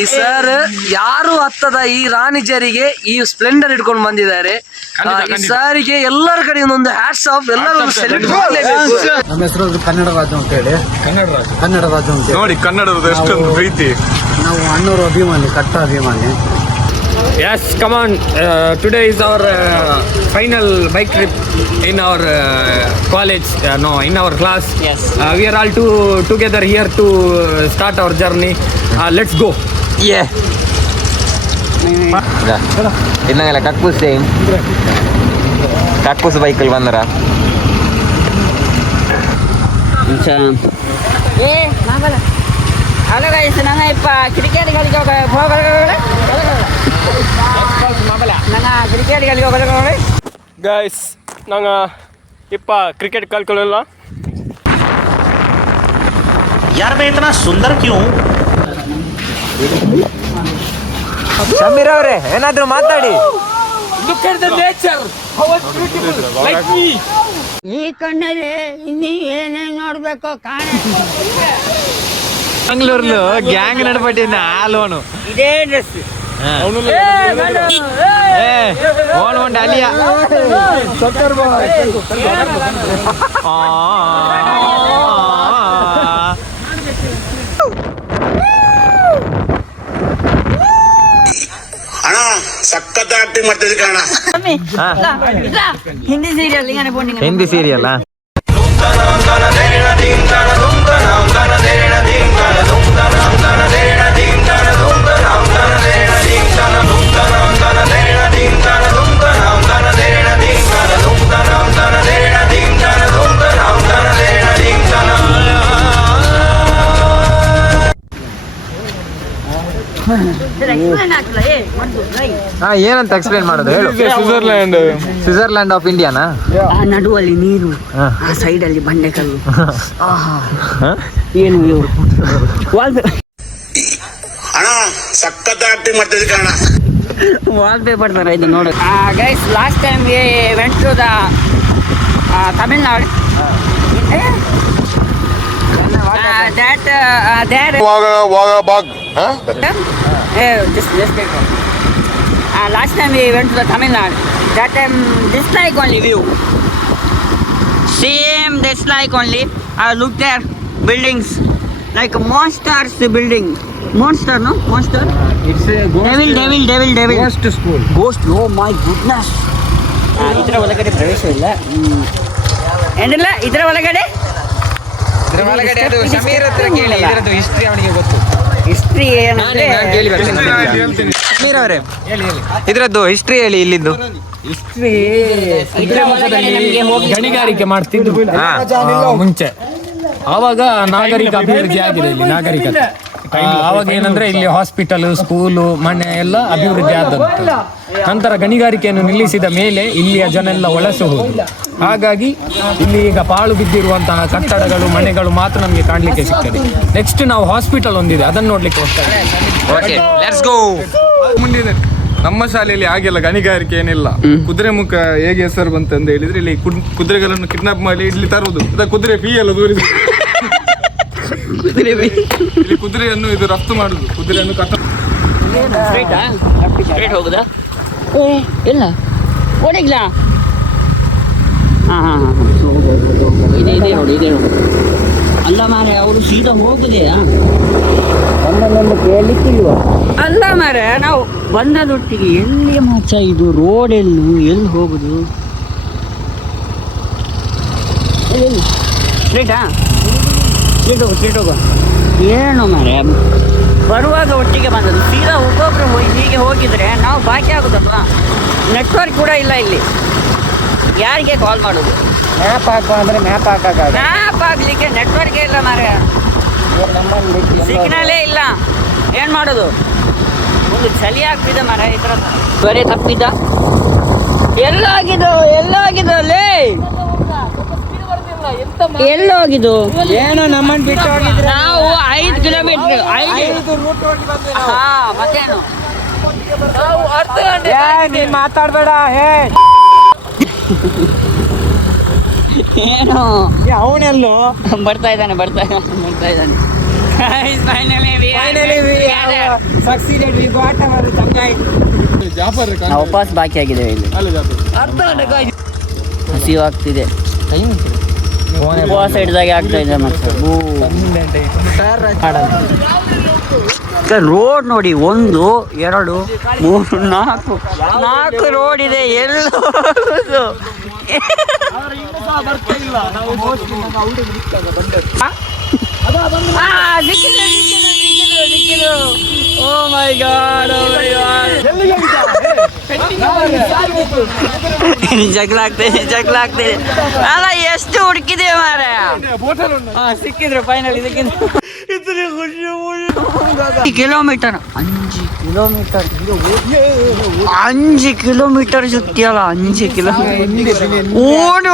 ಈ ಸರ್ ಯಾರು ಹತ್ತದ ಈ ರಾಣಿಜರಿಗೆ ಈ ಸ್ಪ್ಲೆಂಡರ್ ಇಟ್ಕೊಂಡು ಬಂದಿದ್ದಾರೆ. ಈ ಸಾರಿಗೆ ಎಲ್ಲರ ಕಡೆ ಒಂದು ಹ್ಯಾಟ್ಸ್ ಆಫ್, ಎಲ್ಲರೂ ಸೆಲೆಕ್ಟ್ ಮಾಡಲೇಬೇಕು. ನಮ್ಮ ಹೆಸರು ಕನ್ನಡ ರಾಜು ಅಂತ ಹೇಳಿ. ಕನ್ನಡ ರಾಜು ಅಂತ ನೋಡಿ, ಕನ್ನಡದ ಎಷ್ಟೊಂದು ಪ್ರೀತಿ. ನಾವು ಅಣ್ಣೂರು ಅಭಿಮಾನಿ, ಕಟ್ಟ ಅಭಿಮಾನಿ. Yes, come on. Today is our final bike trip in our college. No, in our class. Yes. We are all together here to start our journey. Let's go. Yeah. ಇನ್ನಂಗೆಲ್ಲ ಕಕ್ಕೂಸ್ ಬೈಕಲ್ಲಿ ಬಂದರ ಹಲೋ ಗೈಸ್, ನಾನು ಇಪ್ಪ cricket ಗಳಿಗೆ ಹೋಗೋದು guys, ನಂಗೆ ಇಪ್ಪ cricket ಕಲ್ಕೊಳ್ಳಲ್ಲ. यार मैं इतना सुंदर क्यों? ಸಮೀರ್ ಅವರೇ, ಏನಾದ್ರು ಮಾತಾಡಿ. Look at the nature. How beautiful. Like me. ಈ ಕಣ್ಣಲ್ಲಿ ಇನ್ನೀ ಏನೇನು ನೋಡ್ಬೇಕು ಕಾಣ. ಮಂಗ್ಳೂರ್ಲು ಗ್ಯಾಂಗ್ ನಡ್ಪಟ್ಟಿನ ಆಲೋನು ಇದೇ ಡ್ರೆಸ್. ಓನ್ ಅಲಿಯ ಅಣ್ಣ ಸಖತ್ ಆಕ್ಟಿಂಗ್ ಮಾಡ್ತಿದ್ದೆ ಕಣ. ಹಿಂದಿ ಸೀರಿಯಲ್ ಹಿಂದಿ ಸೀರಿಯಲ್ ಏನಂತ ಎಕ್ಸ್ಪ್ಲೇನ್ ಮಾಡೋದು ಹೇಳು. Switzerland of Indiana? ನಡುವಲ್ಲಿ ನೀರು, ಆ ಸೈಡ್ ಅಲ್ಲಿ ಬಂಡೆಕಲ್ಲು. ಏನು ಅಣ್ಣ ಸಖತ್ ಆಕ್ಟಿಂಗ್ ಮಾಡ್ತಿದ್ದೆ ಕಣ. ವಾಲ್ ಪೇಪರ್ ತರ ಇದು ನೋಡು. Guys, last time we went to the Tamil Nadu. Last time we went to the Tamil Nadu. That time dislike only view. Same dislike only. Look there, buildings like monsters building. Monster, no? Monster? It's a ghost. Devil. Ghost school. Ghost. Oh my goodness. ಇದರ ಒಳಗಡೆ ಪ್ರವೇಶ ಇಲ್ಲ. ಏನಿಲ್ಲ ಇದರ ಒಳಗಡೆ. ಅದು ಸಮೀರ್ ಹತ್ರ ಕೇಳಿ, ಇದರದ್ದು ಹಿಸ್ಟ್ರಿ ಅವನಿಗೆ ಗೊತ್ತು. ಹಿಸ್ಟ್ರಿ ಏನಂದ್ರೆ ಸಮೀರ್ ಅವರೇ, ಇದರದ್ದು ಹಿಸ್ಟ್ರಿ ಹೇಳಿ. ಇಲ್ಲಿದ್ದು ಹಿಸ್ಟ್ರಿ ಗಣಿಗಾರಿಕೆ ಮಾಡ್ತಿದ್ದು ಮುಂಚೆ. ಆವಾಗ ನಾಗರಿಕ ಅಭಿವೃದ್ಧಿ ಆಗಿದೆ ಇಲ್ಲಿ, ನಾಗರಿಕತೆ. ಆವಾಗ ಏನಂದ್ರೆ ಇಲ್ಲಿ ಹಾಸ್ಪಿಟಲ್, ಸ್ಕೂಲು, ಮನೆ ಎಲ್ಲ ಅಭಿವೃದ್ಧಿ ಆದಂತು. ನಂತರ ಗಣಿಗಾರಿಕೆಯನ್ನು ನಿಲ್ಲಿಸಿದ ಮೇಲೆ ಇಲ್ಲಿಯ ಜನ ಎಲ್ಲ ವಲಸೆ ಹೋದ್ರು. ಹಾಗಾಗಿ ಇಲ್ಲಿ ಈಗ ಪಾಳು ಬಿದ್ದಿರುವಂತಹ ಕಟ್ಟಡಗಳು, ಮನೆಗಳು ಮಾತ್ರ ನಮಗೆ ಕಾಣಲಿಕ್ಕೆ ಸಿಗ್ತದೆ. ನೆಕ್ಸ್ಟ್ ನಾವು ಹಾಸ್ಪಿಟಲ್ ಒಂದಿದೆ, ಅದನ್ನು ನೋಡ್ಲಿಕ್ಕೆ ಹೋಗ್ತೇವೆ. ಮುಂದಿನ ನಮ್ಮ ಶಾಲೆಯಲ್ಲಿ ಹಾಗೆಲ್ಲ ಗಣಿಗಾರಿಕೆ ಏನಿಲ್ಲ. ಕುದುರೆ ಮುಖ ಹೇಗೆ ಹೆಸರು ಬಂತಂತ ಹೇಳಿದ್ರೆ, ಇಲ್ಲಿ ಕುದುರೆಗಳನ್ನು ಕಿಡ್ನಾಪ್ ಮಾಡಿ ಇಲ್ಲಿ ತರುವುದು. ಕುದುರೆ ಫೀ ಎಲ್ಲ ತೋರಿಸಿ ಇಲ್ಲಿ ಕುದುರೆಯನ್ನು ಇದು ರಫ್ತು ಮಾಡುದು. ಕುದುರೆಯನ್ನು ಸ್ಟ್ರೇಟ್ ಹೋಗುದಾ? ಇಲ್ಲ ಓಡಿಗ್ಲ. ಇದೆ ನೋಡಿ. ಅಲ್ಲ ಮಾರೆ, ಅವರು ಸೀದಾ ಹೋಗುದೆಯಾ? ಅಲ್ಲ ಮಾರೆ, ನಾವು ಬಂದದೊಟ್ಟಿಗೆ ಎಲ್ಲಿ ಮಾಚ ಇದು ರೋಡ್ ಎಲ್ಲಿ ಹೋಗುದು? ಸ್ಟ್ರೇಟಾ? ಸ್ಟ್ರೇಟ್ ಹೋಗು. ಏನು ಮಾರೆ, ಬರುವಾಗ ಒಟ್ಟಿಗೆ ಬಂದದ್ದು, ಸೀದಾ ಒಬ್ಬೊಬ್ರು ಹೀಗೆ ಹೋಗಿದ್ರೆ ನಾವು ಬಾಕಿ ಆಗುದಲ್ಲ. ನೆಟ್ವರ್ಕ್ ಕೂಡ ಇಲ್ಲ ಇಲ್ಲಿ. ಯಾರಿಗೆ ಕಾಲ್ ಮಾಡೋದು? ಮ್ಯಾಪ್ ಹಾಕುವ ಅಂದ್ರೆ ಮ್ಯಾಪ್ ಮ್ಯಾಪ್ ಆಗ್ಲಿಕ್ಕೆ ನೆಟ್ವರ್ಕೇ ಇಲ್ಲ ಮಾರೆ, ಸಿಗ್ನಲೇ ಇಲ್ಲ. ಏನ್ ಮಾಡೋದು? ಒಂದು ಚಳಿ ಆಗ್ತಿದೆ ಮಾರೆ. ಈ ತರ ಬರೀ ತಪ್ಪಿದ್ದ. ಎಲ್ಲೋಗಿದ್ದು ಅಲ್ಲೇ? ಎಲ್ಲೋಗಿದ್ದು? ಏನೋ ನಮ್ಮನ್ನು ಬಿಟ್ಟು ಹೋಗಿದ್ರೆ ನಾವು 5 ಕಿಲೋಮೀಟರ್. ಹಾ, ಮತ್ತೇನು? ನಾವು ಅರ್ಧ ಗಂಟೆ. ನೀನ್ ಮಾತಾಡ್ಬೇಡ. ಏನು ಅವನೆಲ್ಲೋ ಬರ್ತಾ ಇದ್ದಾನೆ. ನಾವು ಉಪವಾಸ ಬಾಕಿ ಆಗಿದ್ದೇವೆ ಇಲ್ಲಿ. ಹಸಿವಾಗ್ತಿದೆ. ಉಪವಾಸ ಹಿಡ್ದಾಗೆ ಆಗ್ತಾ ಇದೆ ಮತ್ತೆ. ರೋಡ್ ನೋಡಿ, 1 2 3 4 ರೋಡ್ ಇದೆ. ಎಲ್ಲ ಓ ಮೈ ಗಾಡ್, ಜಗಳ ಆಗ್ತದೆ. ಅಲ್ಲ, ಎಷ್ಟು ಹುಡುಕಿದೆ ಮಾರ. ಸಿಕ್ಕಿದ್ರು ಫೈನಲ್. ಇದಕ್ಕಿಂತ ಕಿಲೋಮೀಟರ್ 5 ಕಿಲೋಮೀಟರ್ ಸುತ್ತಿಯಲ್ಲ. 5 ಕಿಲೋಮೀಟರ್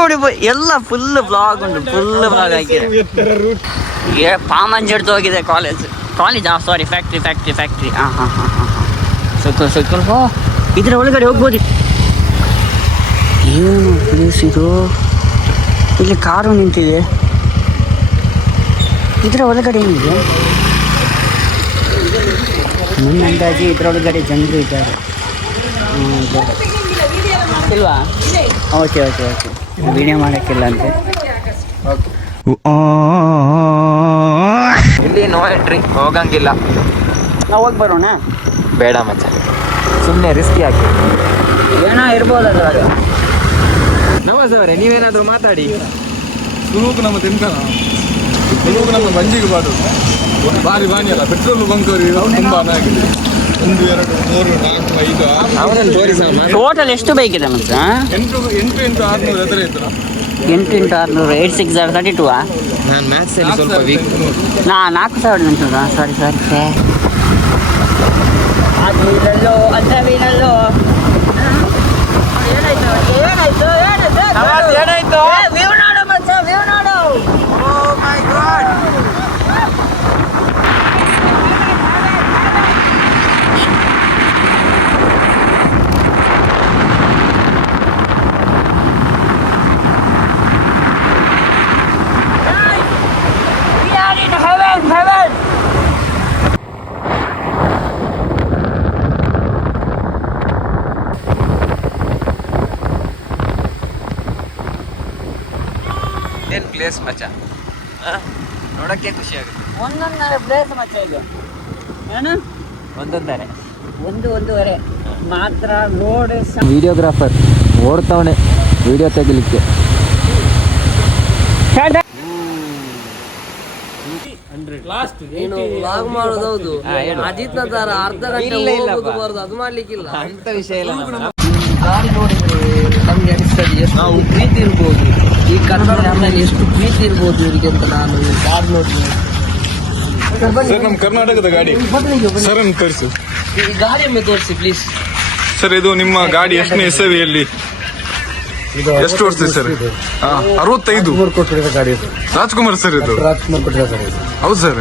ಓಡಿ ಎಲ್ಲ ಫುಲ್ ಬ್ಲಾಗ್ ಉಂಟು. ಫುಲ್ ಬ್ಲಾಗ್ ಹಾಕಿದೆ. ಪಾಮಂಜಡ್ದು ಹೋಗಿದೆ ಕಾಲೇಜ್. ಸಾರಿ, ಫ್ಯಾಕ್ಟ್ರಿ. ಹಾಂ. ಸ್ವಲ್ಪ ಇದರ ಒಳಗಡೆ ಹೋಗ್ಬೋದು. ಏನು ಪ್ಲೇಸ್ ಇದು? ಇಲ್ಲಿ ಕಾರು ನಿಂತಿದೆ. ಇದರ ಒಳಗಡೆ ಏನಿದೆ? ನನ್ನ ಅಂದಾಜು ಇದರೊಳಗಡೆ ಜನರು ಇದ್ದಾರೆ ಇಲ್ವಾ? ಓಕೆ. ವಿಡಿಯೋ ಮಾಡೋಕ್ಕಿಲ್ಲ ಅಂತೆ. ಇಲ್ಲಿ ನೋ ಎಂಟ್ರಿ, ಹೋಗಂಗಿಲ್ಲ. ನಾವು ಹೋಗಿ ಬರೋಣ. ಬೇಡ ಮಚ್ಚ, ಸುಮ್ಮನೆ ರಿಸ್ಕಿ ಹಾಕಿ. ಏನೋ ಇರ್ಬೋದಲ್ಲ ಅದು. ನಮಸ್ತೆ ಅವರೇ, ನೀವೇನಾದರೂ ಮಾತಾಡಿ. ಸುಲೂಕು ನಮ್ಮ ತಿನ್ಕನ, ಸುಲೂಕು ನಮ್ಮ ಬಂಜಿಗೆ ಬಾಡು ಭಾರಿ ಬಾನಿ ಅಲ್ಲ. ಪೆಟ್ರೋಲ್ ಬಂಕವರಿಗೆ ತುಂಬ ಆಗಿದೆ. 1 2 3 4 5 6 ಅವನನ್ನು ತೋರಿಸ. ಟೋಟಲ್ ಎಷ್ಟು ಬೇಕಿದೆ ಮತ್ತೆ? 8 600 ಎದುರು ಇತ್ತು. 8 × 600 8 6 32. ನಾನು ಮ್ಯಾಥ್ಸಲ್ಲಿ ಸ್ವಲ್ಪ ವೀಕ್. 4000 ನಿಂತದ. ಸರಿ. ಅದ್ದವಿನಲ್ಲೋ ಏನಾಯ್ತು? ವ್ಯೂ ನೋಡು ಮಚ್ಚ, ವ್ಯೂ ನೋಡು. Oh my god. We are in heaven. ಏನು ಪ್ಲೇಸ್ ಮಚ್ಚ, ನೋಡೋಕ್ಕೆ ಖುಷಿ ಆಗುತ್ತೆ. ಒಂದೊಂದರ ಪ್ಲೇಸ್ ಮಚ್ಚ ಇದು. ಏನು? ಒಂದೊಂದರೆ 1-1.5 ಮಾತ್ರ ರೋಡ್. ವಿಡಿಯೋಗ್ರಾಫರ್ ಓಡ್ತಾವನೆ ವಿಡಿಯೋ ತೆಗಿಲಿಕ್ಕೆ. ನೀನು ವ್ಲಾಗ್ ಮಾಡೋದೌದು. ಅಜಿತ್ನ ತರ ಅರ್ಧ ಗಂಟೆ ಹೋಗೋದು ಬರೋದು ಅದು ಮಾಡ್ಲಿಕ್ಕಿಲ್ಲ. ಅಂತ ವಿಷಯ ಇಲ್ಲ. ಗಾಡಿ ನೋಡಿದ್ರೆ ನಮ್ಗೆ ಅನಿಸ್ತದೆ ಎಷ್ಟು ಪ್ರೀತಿ ಇರ್ಬೋದು ಈ ಕನ್ನಡ ಮೇಲೆ, ಎಷ್ಟು ಪ್ರೀತಿ ಇರ್ಬೋದು ಇವರಿಗೆ ಅಂತ ನಾನು ಈ ಗಾಡಿ ನೋಡಿ. ಸರ್, ನಮ್ಮ ಕರ್ನಾಟಕದ ಗಾಡಿ ಸರ್ ಅನ್ನು ತೋರಿಸು. ಈ ಗಾಡಿಯೊಮ್ಮೆ ತೋರಿಸಿ ಪ್ಲೀಸ್. ಸರ್, ಇದು ನಿಮ್ಮ ಗಾಡಿ ಎಷ್ಟನೇ ಎಸವಿಯಲ್ಲಿ? ಎಷ್ಟು ವರ್ಷದ ಸರ್? 65 ಕೊಟ್ಟಿರೋ ಗಾಡಿ ಇದು. ರಾಜ್ಕುಮಾರ್ ಸರ್ ಇದು? ರಾಜ್ಕುಮಾರ್ ಕೊಟ್ಟಿರೋ ಗಾಡಿ ಇದು. ಹೌದು ಸರ್.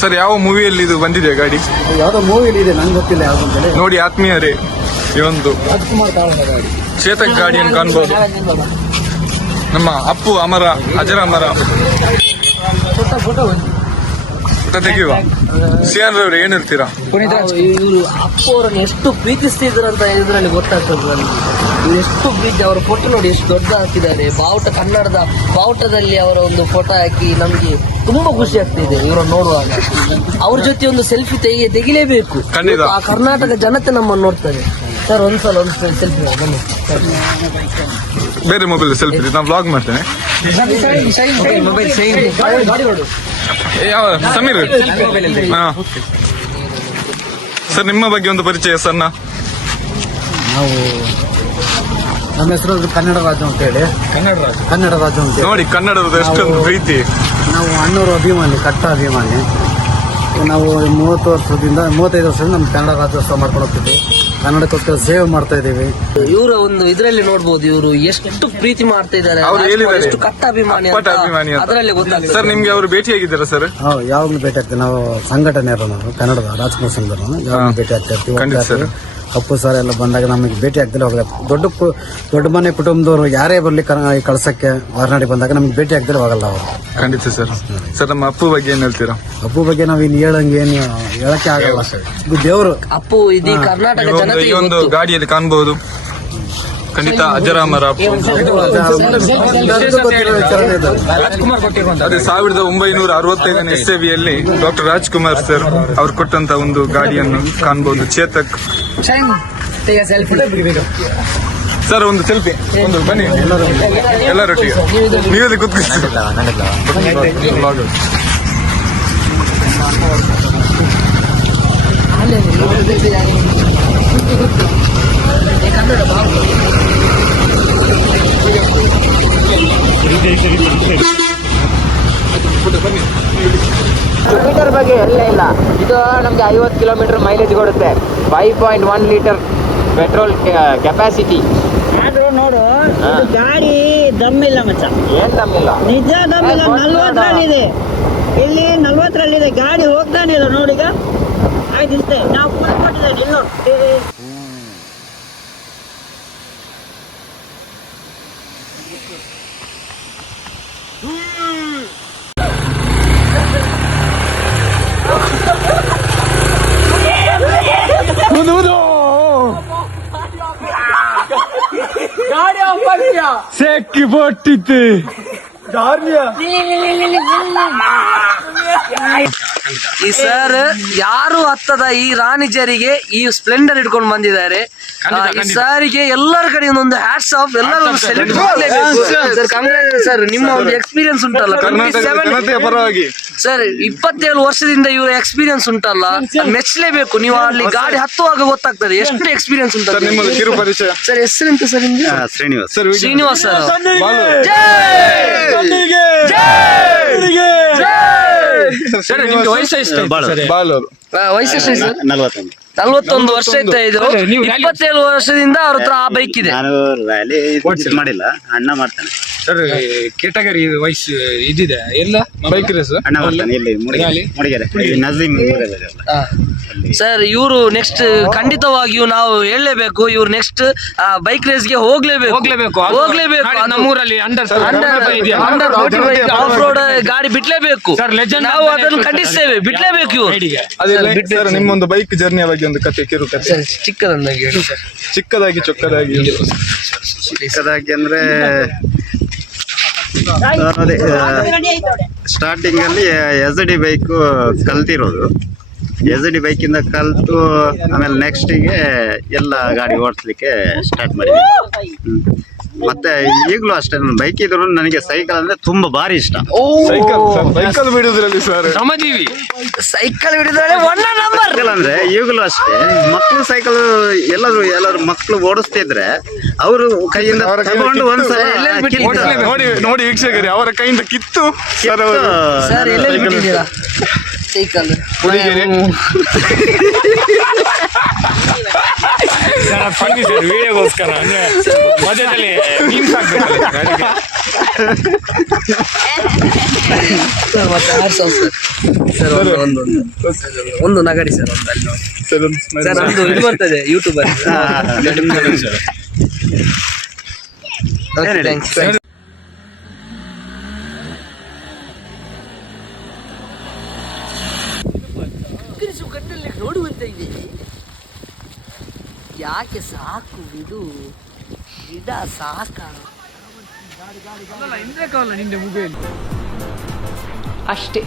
ಸರ್, ಯಾವ ಮೂವಿಯಲ್ಲಿ ಇದು ಬಂದಿದೆ ಗಾಡಿ? ಯಾವ್ದೋ ಮೂವಿಲಿ ಇದೆ, ನಂಗೆ ಗೊತ್ತಿಲ್ಲ ಯಾವ್ದು ಅಂತೇಳಿ. ನೋಡಿ ಆತ್ಮೀಯರೇ, ಈ ಒಂದು ರಾಜ್ಕುಮಾರ್ ತಾಳದ ಗಾಡಿ. ಚೇತಕ್ ಗಾಡಿಯನ್ನು ಕಾಣ್ಬೋದು. ನಮ್ಮ ಅಪ್ಪು ಅಮರ, ಅಜರ ಅಮರ. ತೆಗೆಯುವ ಸಿಯಾನ್ ರವ್ರೆ, ಏನ್ ಹೇಳ್ತೀರಾ? ಇವರು ಅಪ್ಪು ಅವರನ್ನು ಎಷ್ಟು ಪ್ರೀತಿಸ್ತಿದ್ರು ಅಂತ ಇದರಲ್ಲಿ ಗೊತ್ತಾಗ್ತದೆ ನನಗೆ. ಇವ್ರು ಎಷ್ಟು ಪ್ರೀತಿ, ಅವರ ಫೋಟೋ ನೋಡಿ ಎಷ್ಟು ದೊಡ್ಡ ಹಾಕಿದ್ದಾರೆ. ಬಾವುಟ, ಕನ್ನಡದ ಬಾವುಟದಲ್ಲಿ ಅವರ ಒಂದು ಫೋಟೋ ಹಾಕಿ ನಮ್ಗೆ ತುಂಬಾ ಖುಷಿ ಆಗ್ತಿದೆ ಇವರನ್ನು ನೋಡುವಾಗ. ಅವ್ರ ಜೊತೆ ಒಂದು ಸೆಲ್ಫಿ ತೆಗಿಲೇಬೇಕು. ಖಂಡಿತ. ಆ ಕರ್ನಾಟಕ ಜನತೆ ನಮ್ಮನ್ನು ನೋಡ್ತಾರೆ. ಸರ್, ಒಂದ್ಸಲ ಸೆಲ್ಫಿ ಬನ್ನಿ. ಬೇರೆ ಮೊಬೈಲ್ ಸೆಲ್ಫಿ ನಾನು ಬ್ಲಾಗ್ ಮಾಡ್ತೇನೆ. ಮೊಬೈಲ್ ಚೈನ್ ಯಾವ ಸಮೀರ್? ಹಾ ಸರ್, ನಿಮ್ಮ ಬಗ್ಗೆ ಒಂದು ಪರಿಚಯ ಸರ್. ನಾವು ನಮ್ಮ ಹೆಸರು ಕನ್ನಡ ರಾಜು ಅಂತ ಹೇಳಿ. ಕನ್ನಡ ರಾಜು ಅಂತ ಹೇಳಿ. ನೋಡಿ, ಕನ್ನಡದ ಎಷ್ಟೊಂದು ಪ್ರೀತಿ. ನಾವು ಅಣ್ಣವರು ಅಭಿಮಾನಿ, ಕಟ್ಟ ಅಭಿಮಾನಿ. ನಾವು 35 ವರ್ಷದಿಂದ ನಮ್ಮ ಕನ್ನಡ ರಾಜ್ಯೋತ್ಸವ ಮಾಡ್ಕೊಂಡು ಹೋಗ್ತಿದ್ವಿ. ಕನ್ನಡಕ್ಕೋಸ್ಕರ ಸೇವೆ ಮಾಡ್ತಾ ಇದ್ದೀವಿ. ಇವರ ಒಂದು ಇದರಲ್ಲಿ ನೋಡ್ಬೋದು ಇವರು ಎಷ್ಟು ಪ್ರೀತಿ ಮಾಡ್ತಾ ಇದ್ದಾರೆ, ಅವ್ರು ಹೇಳಿದ್ದಾರೆ ಎಷ್ಟು ಕಟ್ಟ ಅಭಿಮಾನಿ ಅಪ್ಪಟ ಅಭಿಮಾನಿ ಅಂತ. ಅದರಲ್ಲಿ ಗೊತ್ತಾಗ್ತದೆ. ಸರ್, ನಿಮ್ಗೆ ಅವರು ಭೇಟಿಯಾಗಿದ್ದಾರಾ ಸರ್? ಯಾವಾಗಲೂ ಭೇಟಿ ಆಗ್ತೀವಿ. ನಾವು ಸಂಘಟನೆಯವರು, ನಾವು ಕನ್ನಡದ ರಾಜ್ಕುಮಾರ್ ಸಂಘದವರು ಯಾವಾಗಲೂ ಭೇಟಿ ಆಗ್ತಾ ಇರ್ತೀವಿ. ಖಂಡಿತ ಸರ್. ಅಪ್ಪು ಸರ್ ಎಲ್ಲ ಬಂದಾಗ ನಮಗೆ ಭೇಟಿ ಆಗ್ದಲೇ ಹೋಗಲ್ಲ. ದೊಡ್ಡ ಮನೆ ಕುಟುಂಬದವರು ಯಾರೇ ಬರಲಿ ಕಳ್ಸಕ್ಕೆ ವಾರನಾಡಿ ಬಂದಾಗ ನಮಗೆ ಭೇಟಿ ಆಗ್ದಲೇ ಹೋಗಲ್ಲ ಅವರು. ಖಂಡಿತ ಸರ್. ಸರ್ ನಮ್ಮ ಅಪ್ಪು ಬಗ್ಗೆ ಏನ್ ಹೇಳ್ತೀರಾ? ಅಪ್ಪು ಬಗ್ಗೆ ನಾವು ಇನ್ನು ಹೇಳಕ್ಕೆ ಆಗಲ್ಲ ಸರ್. ಇದು ದೇವರು. ಅಪ್ಪು ಇಡೀ ಕರ್ನಾಟಕ ಈ ಜನತೆಗೆ ಒಂದು ಗೊತ್ತು. ಗಾಡಿಯಲ್ಲಿ ಕಾಣಬಹುದು. ಖಂಡಿತ ಅಜರಾಮರ ಅಪ್ಪು. ಅದೇ 1965 SAVಯಲ್ಲಿ ಡಾಕ್ಟರ್ ರಾಜ್ಕುಮಾರ್ ಸರ್ ಅವ್ರು ಕೊಟ್ಟಂತ ಒಂದು ಗಾಡಿಯನ್ನು ಕಾಣಬಹುದು, ಚೇತಕ್. ಸರ್ ಒಂದು ಸೆಲ್ಫಿ, ಒಂದು ಬನ್ನಿ ಎಲ್ಲರೊಟ್ಟಿಗೆ ನೀವಲ್ಲಿ ಕೂತ್ಕೊಳ್ಳಿ. ಮೀಟರ್ ಬಗ್ಗೆ ಎಲ್ಲ ಇಲ್ಲ. ಇದು ನಮ್ಗೆ 50 ಕಿಲೋಮೀಟರ್ ಮೈಲೇಜ್ ಕೊಡುತ್ತೆ. 5.1 ಲೀಟರ್ ಪೆಟ್ರೋಲ್ ಕೆಪಾಸಿಟಿ. ಆದ್ರೂ ನೋಡು ಇದು ಗಾಡಿ ದಮ್ಮಿಲ್ಲ ಮಚ್ಚ, ಏನ್ ತಮ್ಮಿಲ್ಲ, ನಿಜ ದಮ್ಮಿಲ್ಲ. 40ರಲ್ಲಿದೆ, ಇಲ್ಲಿ 40ರಲ್ಲಿದೆ, ಗಾಡಿ ಹೋಗ್ತಾನೆ ಇಲ್ಲ ನೋಡೀಗ. ಆಯ್ತು ಇಷ್ಟೇ, ನಾವು ಫುಲ್ ಕೊಟ್ಟಿದ್ದೇನೆ ಇಲ್ಲಿ ನೋಡಿ. ಸೆಕ್ಕಿ ಬೊಟ್ಟಿತ್ತು. ಈ ಸರ್ ಯಾರು ಹತ್ತದ ಈ ರಾಣಿಜರಿಗೆ ಈ ಸ್ಪ್ಲೆಂಡರ್ ಇಟ್ಕೊಂಡು ಬಂದಿದ್ದಾರೆ. ಈ ಸಾರಿಗೆ ಎಲ್ಲರ ಕಡೆ ಒಂದು ಹ್ಯಾಟ್ಸ್ ಆಫ್, ಎಲ್ಲರೂ ಸೆಲೆಕ್ಟ್ ಮಾಡಲೇಬೇಕು ಸರ್. ಕಂಗ್ರಾಚುಲೇಷನ್ ಸರ್, ನಿಮ್ಮ ಒಂದು ಎಕ್ಸ್ಪೀರಿಯನ್ಸ್ ಉಂಟಲ್ಲ ಪರವಾಗಿ ಸರ್, 27 ವರ್ಷದಿಂದ ಇವರ ಎಕ್ಸ್ಪೀರಿಯನ್ಸ್ ಉಂಟಲ್ಲ, ಮೆಚ್ಚಲೇಬೇಕು. ನೀವು ಅಲ್ಲಿ ಗಾಡಿ ಹತ್ತುವಾಗ ಗೊತ್ತಾಗ್ತದೆ ಎಷ್ಟು ಎಕ್ಸ್ಪೀರಿಯನ್ಸ್ ಉಂಟು. ನಿಮ್ಮದು ಕಿರು ಪರಿಚಯ ಸರ್, ಹೆಸರೆಂತ ಸರ್ ನಿಮ್ಗೆ? ಶ್ರೀನಿವಾಸ್ ಸರ್. ಸರ್ ನಿಮ್ಗೆ ವಯಸ್ಸು ಎಷ್ಟು? ಬಾಲು ವಯಸ್ಸು ಎಷ್ಟು ಸರ್? 41 ವರ್ಷ ಇತ್ತ. ಇದು 27 ವರ್ಷದಿಂದ ಅವ್ರ ಹತ್ರ ಆ ಬೈಕ್ ಇದೆ. ನಾನು ರ್ಯಾಲಿ ಮಾಡಿಲ್ಲ, ಅಣ್ಣ ಮಾಡ್ತಾನೆ ಸರ್. ಕೆಟಗರಿ ವಯಸ್ಸು ಇದಿದೆ ಎಲ್ಲ ಬೈಕ್ ರೇಸ್ ಅಣ್ಣ ಮಾಡ್ತಾನೆ ಇಲ್ಲಿ ಮುಡಿಗೆರೆ ನಜೀಮ್ ಸರ್. ಇವರು ನೆಕ್ಸ್ಟ್ ಖಂಡಿತವಾಗಿಯೂ ನಾವು ಹೇಳಲೇಬೇಕು, ಇವ್ರು ನೆಕ್ಸ್ಟ್ ಬೈಕ್ ರೇಸ್ಗೆ ಹೋಗ್ಲೇಬೇಕು. ನಮ್ಮೂರಲ್ಲಿ ಅಂಡರ್ ಆಫ್ ರೋಡ್ ಗಾಡಿ ಬಿಡ್ಲೇಬೇಕು. ನಾವು ಅದನ್ನು ಖಂಡಿಸ್ತೇವೆ, ಬಿಡ್ಲೇಬೇಕು ಇವ್ರು. ನಿಮ್ಮೊಂದು ಬೈಕ್ ಜರ್ನಿಯ ಬಗ್ಗೆ ಒಂದು ಕತೆ, ಕಿರು ಕತೆ ಚಿಕ್ಕದನ್ನಾಗಿ ಹೇಳಿ ಸರ್. ಚಿಕ್ಕದಾಗಿ ಅಂದ್ರೆ ಅದೇ ಸ್ಟಾರ್ಟಿಂಗ್ ಅಲ್ಲಿ SD ಬೈಕ್ ಕಲ್ತಿರೋದು. SD ಬೈಕಿಂದ ಕಲ್ತು ಆಮೇಲೆ ನೆಕ್ಸ್ಟಿಗೆ ಎಲ್ಲ ಗಾಡಿ ಓಡಿಸ್ಲಿಕ್ಕೆ ಸ್ಟಾರ್ಟ್ ಮಾಡಿದ್ವಿ. ಮತ್ತೆ ಈಗಲೂ ಅಷ್ಟೇ, ನನ್ನ ಬೈಕ್ ಇದ್ರು ನನಗೆ ಸೈಕಲ್ ಅಂದ್ರೆ ತುಂಬಾ ಭಾರಿ ಇಷ್ಟ. ಸೈಕಲ್ ಬಿಡುದ್ರಲ್ಲಿ ಸರ್ ಶ್ರಮಜೀವಿ. ಸೈಕಲ್ ಹಿಡಿದ್ರೆ 1 ನಂಬರ್. ಸೈಕಲ್ ಅಂದ್ರೆ ಈಗಲೂ ಅಷ್ಟೇ, ಮಕ್ಕಳು ಸೈಕಲ್ ಎಲ್ಲರೂ ಮಕ್ಕಳು ಓಡಿಸ್ತಿದ್ರೆ ಅವರು ಕೈಯಿಂದ ತಗೊಂಡು ಒಂದ್ಸಲ ನೋಡಿ ವೀಕ್ಷಕರೇ, ಅವರ ಕೈಯಿಂದ ಕಿತ್ತು ಸರ್ ಎಲ್ಲೆಲ್ಲಿ ಬಿಟ್ಟಿದ್ದೀರಾ ಸೈಕಲ್? ಸರ್ ವಿಡಿಯೋಗೋಸ್ಕರ ಮಧ್ಯದಲ್ಲಿ ಮೀನ್ಸ್ ಹಾಕ್ಬೇಕಲ್ಲ ಗಾಡಿಗೆ. ಸರ್ ಮತ್ತೆ ಸರ್ ಒಂದು ನಗಡಿ ಸರ್, ಒಂದು ಅಲ್ಲಿ ನೋಡಿ ಸರ್, ನಮ್ದು ಇದು ಬರ್ತದೆ ಯೂಟ್ಯೂಬರ್. ಥ್ಯಾಂಕ್ಸ್. ನೋಡುವಂತ ಇದೆ ಯಾಕೆ ಸಾಕು, ಇದು ಗಿಡ ಸಾಕ ಅಷ್ಟೇ.